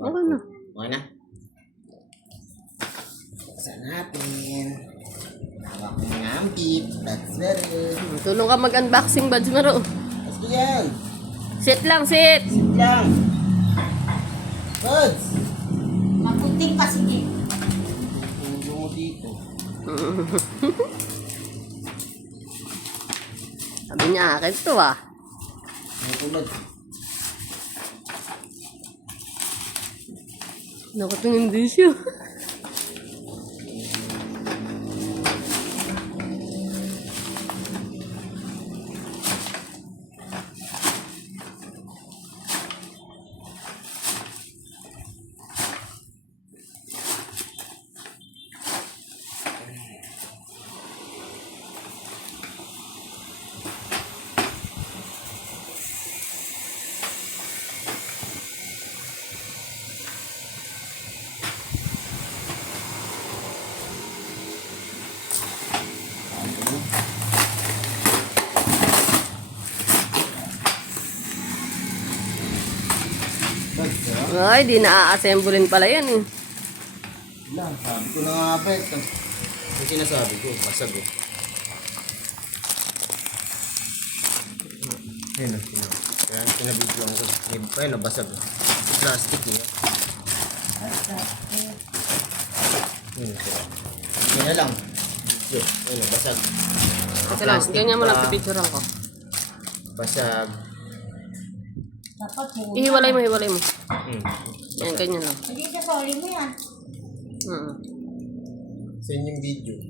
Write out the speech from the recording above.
Okay na. Okay na? Buksan natin. Hawak mo nga ang tip. That's very good. Tulong ka mag-unboxing, Bads Maro. Gusto yan. Sit lang, sit! Sit lang. Buds. Maputing pa sige. Tulong mo dito. Sabi niya, akin to ah. May tulad. Nakatingin din siya. Buds, ha? Ay, di na-assemblein pala yan eh. Lang, sabi ko na nga pa ito. Yung sinasabi ko, basag oh. Ayun oh, kaya pinabidyoan ko. Ayun oh, basag oh. Plastic niya. Ayun oh. Ayun na lang. Yun, ayun oh, basag. Kasi lang, ganyan mo lang pipicturean ko. Basag. Dapat yung... Ihiwalay mo, hiwalay mo. Yan, Basag. ganyan lang. Hindi sa pauli mo yan. Mm. Sa inyong video.